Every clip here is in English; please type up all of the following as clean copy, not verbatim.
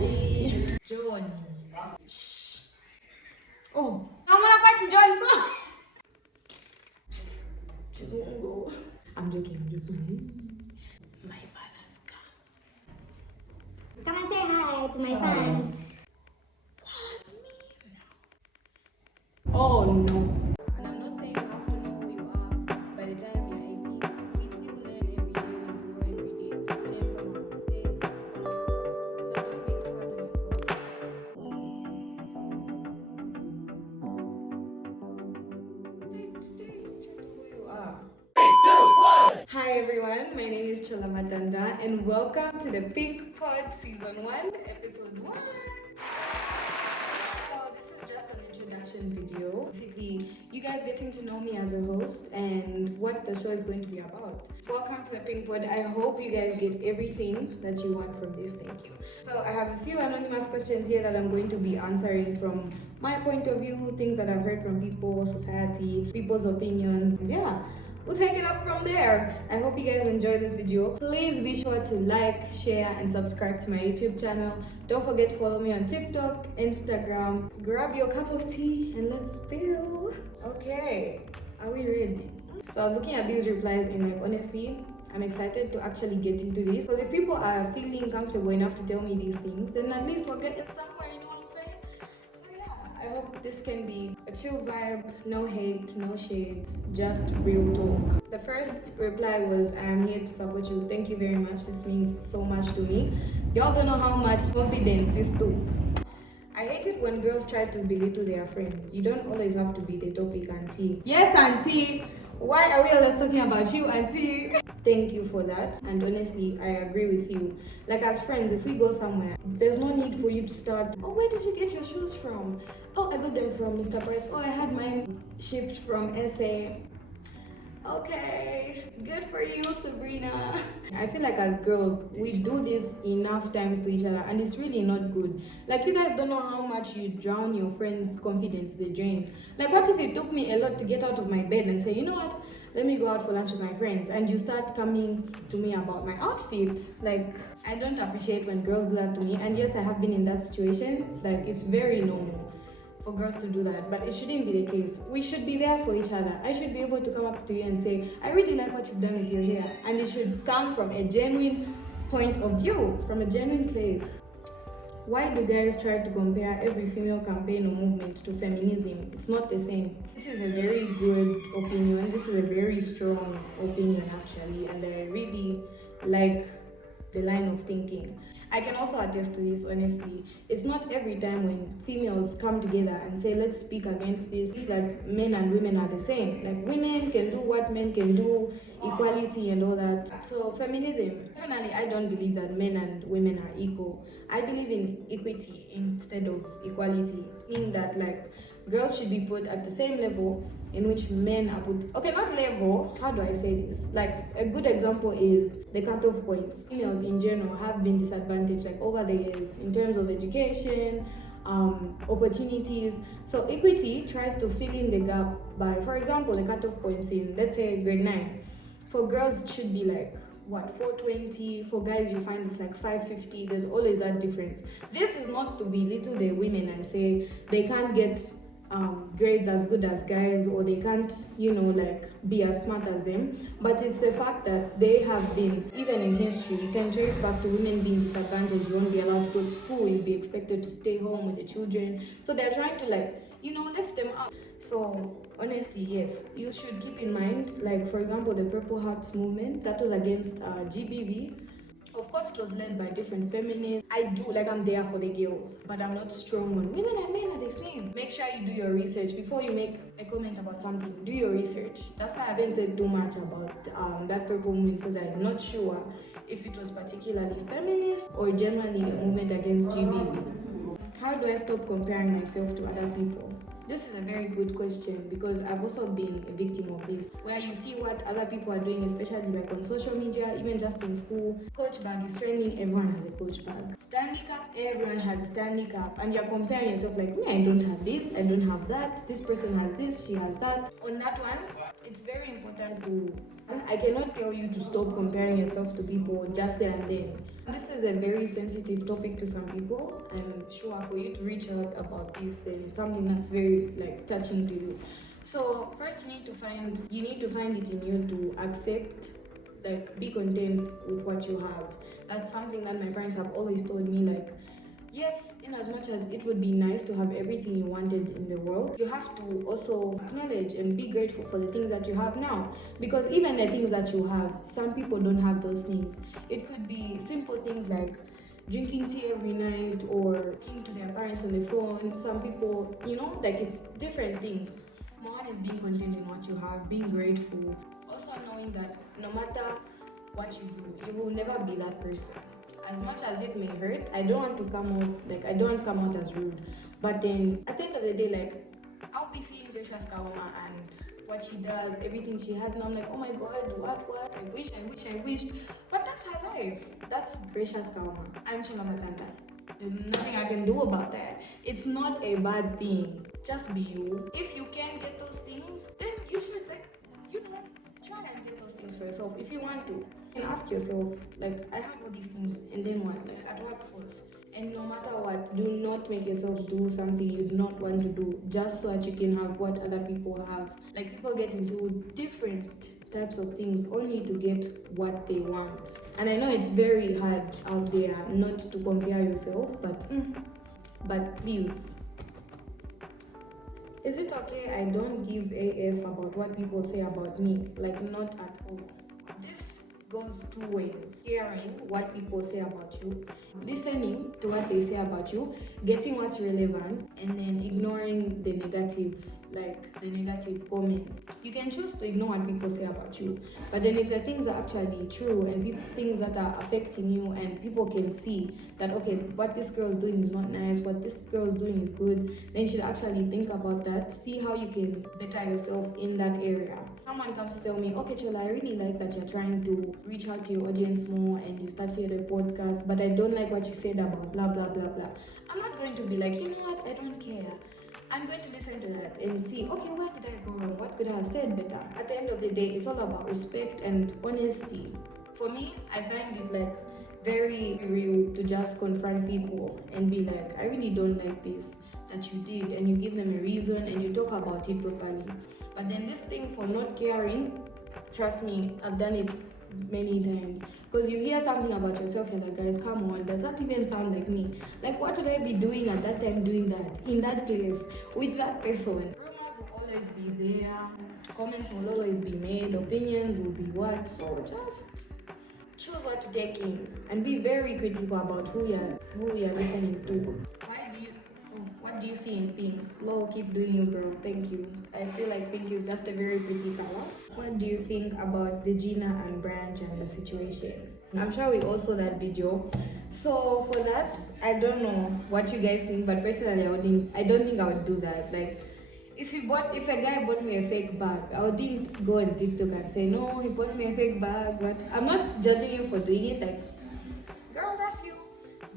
Joshi. Johnny. Shh. Oh, I'm gonna fight Johnson. She's gonna go. I'm joking. My father's come. Come and say hi to my fans. Oh no. And I'm not saying you have to know who you are by the time you're 18. We still learn every day, we grow every day. We learn from our mistakes and past. So don't make it hard on yourself. Stay true to who you are. Hi everyone, my name is Chola Matanda and welcome to the Pink Pod Season 1, Episode 1. So this is just an introduction video. Basically, you guys getting to know me as a host and what the show is going to be about. Welcome to the Pink Pod. I hope you guys get everything that you want from this. Thank you. So I have a few anonymous questions here that I'm going to be answering from my point of view, things that I've heard from people, society, people's opinions. Yeah. We'll take it up from there. I hope you guys enjoy this video. Please be sure to like, share, and subscribe to my YouTube channel. Don't forget to follow me on TikTok, Instagram. Grab your cup of tea and let's spill. Okay, are we ready? So I was looking at these replies and like honestly, I'm excited to actually get into this. So if people are feeling comfortable enough to tell me these things, then at least we'll get it somewhere, you know what I'm saying? So yeah, I hope this can be a chill vibe, no hate, no shade, just real talk. The first reply was, I am here to support you. Thank you very much. This means so much to me. Y'all don't know how much confidence this took. I hate it when girls try to belittle their friends. You don't always have to be the topic, auntie. Yes, auntie. Why are we always talking about you, auntie? Thank you for that. And honestly, I agree with you. Like as friends, if we go somewhere, there's no need for you to start, oh, where did you get your shoes from? Oh, I got them from Mr. Price. Oh, I had mine shipped from SA. Okay, good for you, Sabrina. I feel like as girls, we do this enough times to each other and it's really not good. Like you guys don't know how much you drown your friend's confidence to the drain. Like what if it took me a lot to get out of my bed and say, you know what, let me go out for lunch with my friends, and you start coming to me about my outfit. Like I don't appreciate when girls do that to me, and yes, I have been in that situation. Like it's very normal for girls to do that, but it shouldn't be the case. We should be there for each other. I should be able to come up to you and say, I really like what you've done with your hair, and it should come from a genuine point of view, from a genuine place. Why do guys try to compare every female campaign or movement to feminism? It's not the same. This is a very good opinion. This is a very strong opinion actually, and I really like the line of thinking. I can also attest to this, honestly. It's not every time when females come together and say, let's speak against this, like men and women are the same. Like women can do what men can do, equality and all that. So feminism, personally, I don't believe that men and women are equal. I believe in equity instead of equality, meaning that like girls should be put at the same level in which men are put. Okay, not level, how do I say this? Like a good example is the cutoff points. Females in general have been disadvantaged like over the years in terms of education, opportunities. So equity tries to fill in the gap by, for example, the cutoff points in, let's say, grade 9. For girls, it should be like, what, 420. For guys, you find it's like 550. There's always that difference. This is not to belittle the women and say they can't get grades as good as guys, or they can't, you know, like be as smart as them, but it's the fact that they have been, even in history, you can trace back to women being disadvantaged. You won't be allowed to go to school, you'll be expected to stay home with the children, so they're trying to, like, you know, lift them up. So honestly, yes, you should keep in mind, like for example, the Purple Hearts movement that was against GBV. Of course, it was led by different feminists. I do, like, I'm there for the girls, but I'm not strong on women and men are the same. Make sure you do your research before you make a comment about something. Do your research. That's why I haven't said too much about that purple movement, because I'm not sure if it was particularly feminist or generally a movement against GBV. How do I stop comparing myself to other people? This is a very good question, because I've also been a victim of this, where you see what other people are doing, especially like on social media, even just in school. Coach bag is trending, everyone has a coach bag. Standing cap, everyone has a standing cap, and you're comparing yourself like, me, I don't have this, I don't have that, this person has this, she has that. On that one, it's very important to I cannot tell you to stop comparing yourself to people just there and then. This is a very sensitive topic to some people. I'm sure for you to reach out about this, then it's something that's very touching to you. So first you need to find it in you to accept, be content with what you have. That's something that my parents have always told me, yes, in as much as it would be nice to have everything you wanted in the world, you have to also acknowledge and be grateful for the things that you have now. Because even the things that you have, some people don't have those things. It could be simple things like drinking tea every night or talking to their parents on the phone. Some people, it's different things. One is being content in what you have, being grateful. Also knowing that no matter what you do, you will never be that person. As much as it may hurt, I don't want to come out as rude. But then at the end of the day, I'll be seeing Gracious Kauma and what she does, everything she has, and I'm like, oh my god, what? I wish. But that's her life. That's Gracious Kauma. I'm Chola Matanda. There's nothing I can do about that. It's not a bad thing. Just be you. If you can get those things, then you should try and get those things for yourself if you want to. And ask yourself, I have all these things, and then what? At what cost? And no matter what, do not make yourself do something you do not want to do just so that you can have what other people have. People get into different types of things only to get what they want. And I know it's very hard out there not to compare yourself, but please. Is it okay I don't give AF about what people say about me? Not at all. This goes two ways. Hearing what people say about you, listening to what they say about you, getting what's relevant, and then ignoring the negative comments. You can choose to ignore what people say about you, but then if the things are actually true and things that are affecting you and people can see that, okay, what this girl is doing is not nice, what this girl is doing is good, then you should actually think about that, see how you can better yourself in that area. Someone comes to tell me, okay, Chola, I really like that you're trying to reach out to your audience more and you started a podcast, but I don't like what you said about blah blah blah blah. I'm not going to be like, you know what, I don't care. I'm going to listen to that and see, okay, where did I go wrong? What could I have said better? At the end of the day, it's all about respect and honesty. For me, I find it very real to just confront people and be like, I really don't like this that you did, and you give them a reason and you talk about it properly. But then this thing for not caring, trust me, I've done it many times. Because you hear something about yourself, you're like, guys, come on, does that even sound like me? What would I be doing at that time, doing that, in that place, with that person? Rumors will always be there, comments will always be made, opinions will be what, so just choose what to take in and be very critical about who you're listening to. What do you see in pink? Lo, keep doing you, girl. Thank you. I feel like pink is just a very pretty color. What do you think about the Gina and Branch and the situation? I'm sure we also that video. So for that, I don't know what you guys think, but personally, I don't think I would do that. If a guy bought me a fake bag, I wouldn't go on TikTok and say, no, he bought me a fake bag. But I'm not judging you for doing it. Girl, that's you.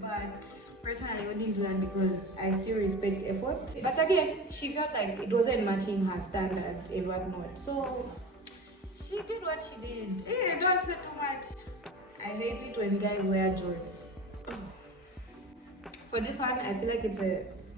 But personally, I wouldn't do that because I still respect effort. But again, she felt like it wasn't matching her standard and whatnot. So she did what she did. Hey, don't say too much. I hate it when guys wear jorts. For this one, I feel like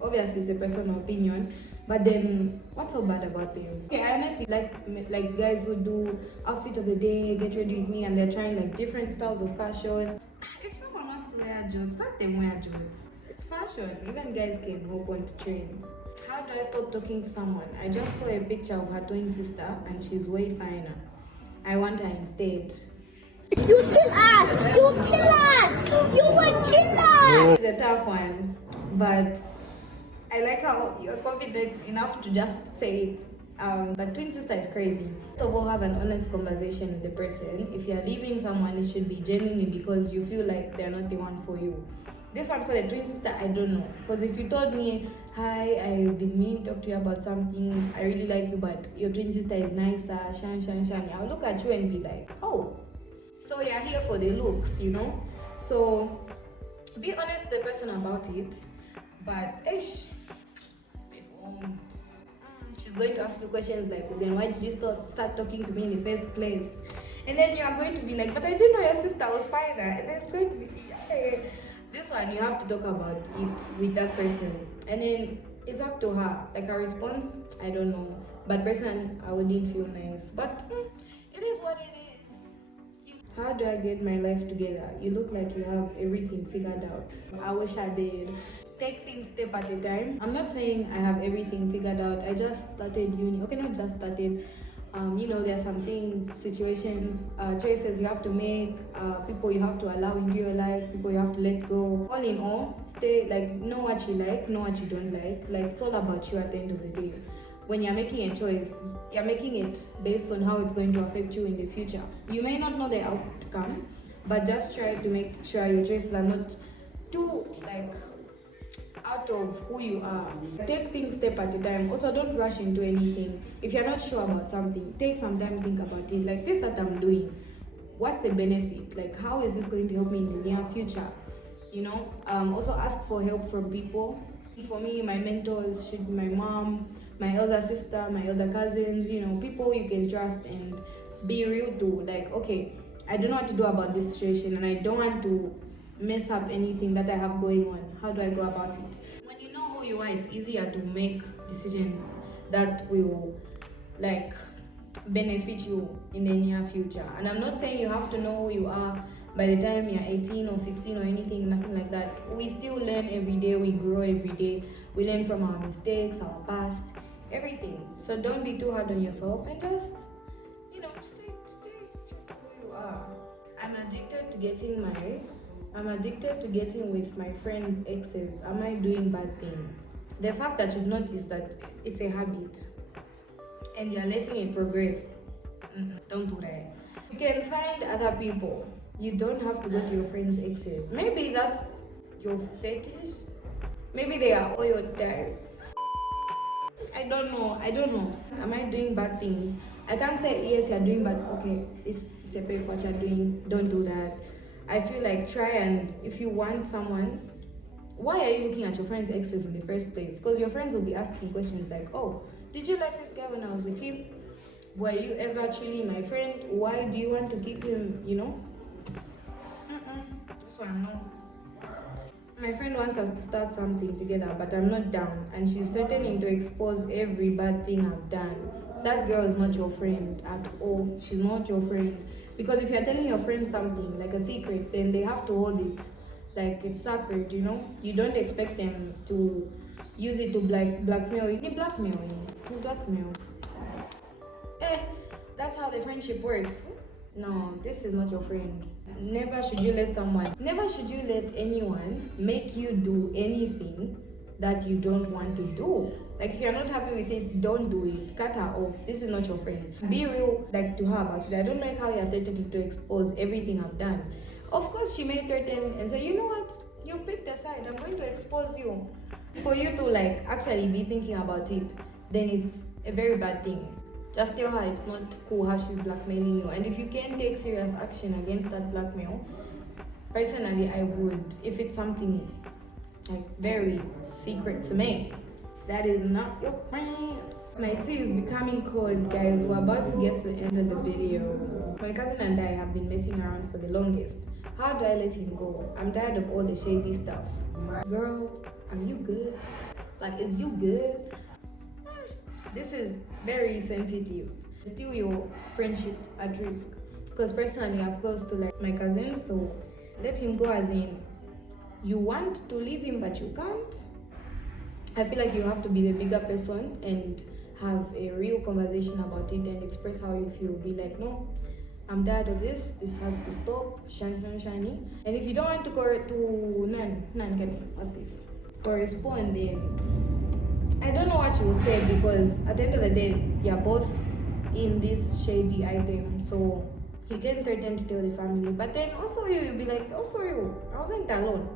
obviously it's a personal opinion. But then, what's so bad about them? Okay, I honestly like guys who do outfit of the day, get ready with me, and they're trying different styles of fashion. If someone wants to wear jorts, let them wear jorts. It's fashion. Even guys can hop onto trends. How do I stop talking to someone? I just saw a picture of her twin sister, and she's way finer. I want her instead. You kill us! You kill us! You will kill us! It's a tough one, but I like how you're confident enough to just say it. The twin sister is crazy. First of all, have an honest conversation with the person. If you're leaving someone, it should be genuinely because you feel like they're not the one for you. This one for the twin sister, I don't know. Because if you told me, hi, I've been meaning to talk to you about something, I really like you, but your twin sister is nicer, shiny, I'll look at you and be like, oh, so you're here for the looks, So be honest with the person about it, but she's going to ask you questions like, then why did you start talking to me in the first place? And then you are going to be like, but I didn't know your sister was finer. And then it's going to be, yeah. This one, you have to talk about it with that person. And then it's up to her. Like her response, I don't know. But personally, I wouldn't feel nice. But it is what it is. How do I get my life together? You look like you have everything figured out. I wish I did. Take things step at a time. I'm not saying I have everything figured out. I just started uni. Okay, not just started. There are some things, situations, choices you have to make, people you have to allow into your life, people you have to let go. All in all, know what you like, know what you don't like. Like, it's all about you at the end of the day. When you're making a choice, you're making it based on how it's going to affect you in the future. You may not know the outcome, but just try to make sure your choices are not too, out of who you are. Take things step at a time. Also, don't rush into anything. If you're not sure about something, take some time to think about it. Like, this that I'm doing, what's the benefit? Like, how is this going to help me in the near future? Also ask for help from people. For me, my mentors should be my mom, my elder sister, my elder cousins, people you can trust and be real to. Like, okay, I don't know what to do about this situation and I don't want to mess up anything that I have going on. How do I go about it? When you know who you are, it's easier to make decisions that will benefit you in the near future. And I'm not saying you have to know who you are by the time you're 18 or 16 or anything, nothing like that. We still learn every day, we grow every day, we learn from our mistakes, our past, everything. So don't be too hard on yourself and just, stay who you are. I'm addicted to getting married. I'm addicted to getting with my friends' exes. Am I doing bad things? The fact that you've noticed that it's a habit and you're letting it progress, don't do that. You can find other people. You don't have to go to your friends' exes. Maybe that's your fetish. Maybe they are all your type. I don't know. Am I doing bad things? I can't say, yes, you're doing bad. Okay, it's a pay for what you're doing. Don't do that. I feel like try and if you want someone, why are you looking at your friend's exes in the first place? Because your friends will be asking questions like, oh, did you like this guy when I was with him? Were you ever truly my friend? Why do you want to keep him, That's why I'm not. My friend wants us to start something together, but I'm not down. And she's threatening to expose every bad thing I've done. That girl is not your friend at all. She's not your friend. Because if you're telling your friend something, like a secret, then they have to hold it. Like, it's sacred, You don't expect them to use it to blackmail you. Blackmail. That's how the friendship works. No, this is not your friend. Never should you let anyone make you do anything that you don't want to do. Like, if you're not happy with it, don't do it. Cut her off. This is not your friend. Be real, to her about it. I don't like how you have threatened to expose everything I've done. Of course, she may threaten and say, you know what? You picked a side. I'm going to expose you. For you to actually be thinking about it, then it's a very bad thing. Just tell her it's not cool how she's blackmailing you. And if you can take serious action against that blackmail, personally, I would. If it's something very secret to me, that is not your friend. My tea is becoming cold, guys. We're about to get to the end of the video. My cousin and I have been messing around for the longest. How do I let him go? I'm tired of all the shady stuff. Girl, are you good? Is you good? This is very sensitive. Still your friendship at risk. Because personally, I'm close to my cousin, so let him go as in, you want to leave him but you can't. I feel like you have to be the bigger person and have a real conversation about it and express how you feel. Be like, no, I'm tired of this. This has to stop. Shiny. And if you don't want to go to what's this? Correspond, then I don't know what you will say, because at the end of the day, you're both in this shady item. So he can threaten to tell the family, but then also you'll be like, also you, I wasn't alone.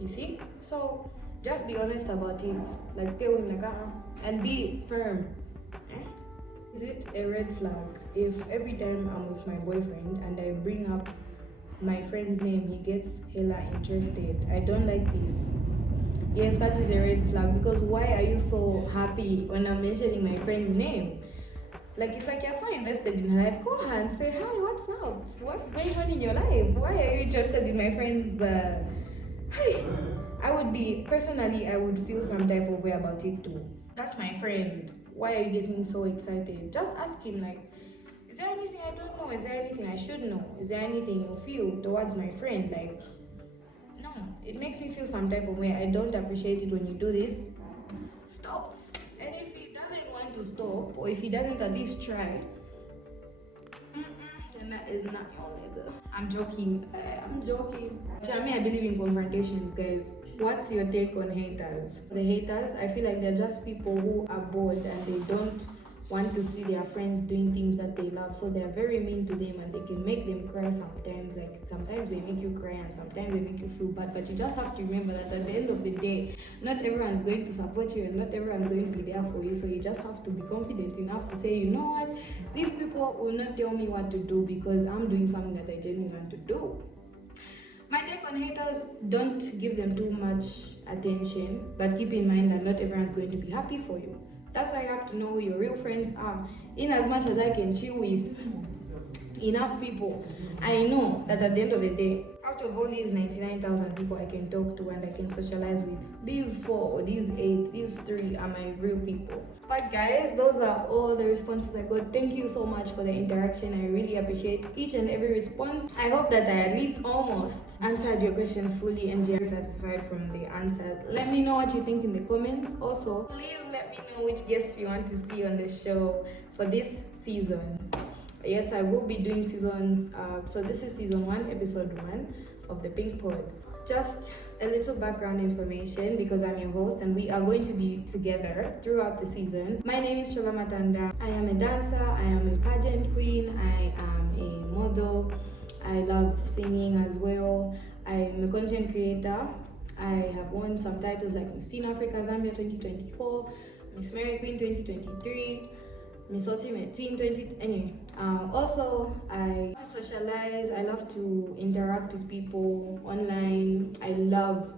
You see? So just be honest about it. Tell him and be firm. Is it a red flag if every time I'm with my boyfriend and I bring up my friend's name, he gets hella interested? I don't like this. Yes, that is a red flag, because why are you so happy when I'm mentioning my friend's name? Like, it's like you're so invested in her life. Call her and say, hi, what's up? What's going on in your life? Why are you interested in my friend's hi? I would be, personally, I would feel some type of way about it too. That's my friend. Why are you getting so excited? Just ask him, like, is there anything I don't know? Is there anything I should know? Is there anything you feel towards my friend? Like, no, it makes me feel some type of way. I don't appreciate it when you do this. Stop. And if he doesn't want to stop, or if he doesn't at least try, then that is not your nigga. I'm joking. I'm joking. I believe in confrontations, guys. What's your take on haters? The haters, I feel like they're just people who are bored and they don't want to see their friends doing things that they love, so they're very mean to them and they can make them cry sometimes. Like, sometimes they make you cry and sometimes they make you feel bad, but you just have to remember that at the end of the day, not everyone's going to support you and not everyone's going to be there for you. So you just have to be confident enough to say, you know what, these people will not tell me what to do because I'm doing something that I genuinely want to do. My take on haters, don't give them too much attention, but keep in mind that not everyone's going to be happy for you. That's why you have to know who your real friends are. In as much as I can chill with enough people, I know that at the end of the day, out of all these 99,000 people I can talk to and I can socialize with, these 4 or these 8, these 3 are my real people. But guys, those are all the responses I got. Thank you so much for the interaction. I really appreciate each and every response. I hope that I at least almost answered your questions fully and you're satisfied from the answers. Let me know what you think in the comments. Also, please let me know which guests you want to see on the show for this season. Yes, I will be doing seasons. So this is season 1, episode 1 of the Pink Pod. Just a little background information because I'm your host and we are going to be together throughout the season. My name is Shola Matanda. I am a dancer, I am a pageant queen, I am a model, I love singing as well. I'm a content creator. I have won some titles like Miss Teen Africa Zambia 2024, Miss Mary Queen 2023, Miss Ultimate Teen 20. Anyway, also I socialize. I love to interact with people online. I love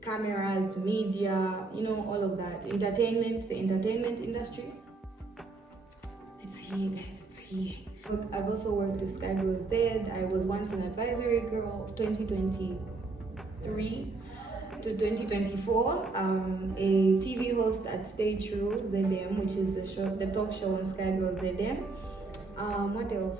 cameras, media, all of that. Entertainment, the entertainment industry. It's here, guys. It's here. I've also worked with Sky Girl Z. I was once an advisory girl, 2023 to 2024, a TV host at Stay True ZM, which is the talk show on Sky Girl ZM. What else?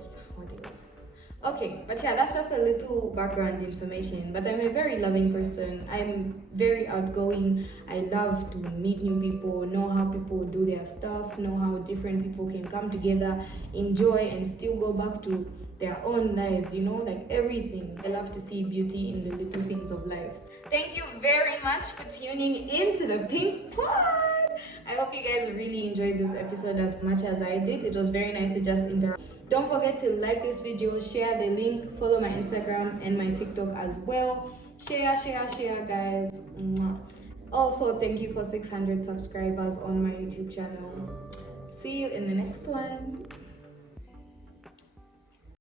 Okay, but yeah, that's just a little background information. But I'm a very loving person. I'm very outgoing. I love to meet new people, know how people do their stuff, know how different people can come together, enjoy, and still go back to their own lives, like everything. I love to see beauty in the little things of life. Thank you very much for tuning into the Pink Pod. I hope you guys really enjoyed this episode as much as I did. It was very nice to just interact. Don't forget to like this video, share the link, follow my Instagram and my TikTok as well. Share, guys. Also, thank you for 600 subscribers on my YouTube channel. See you in the next one.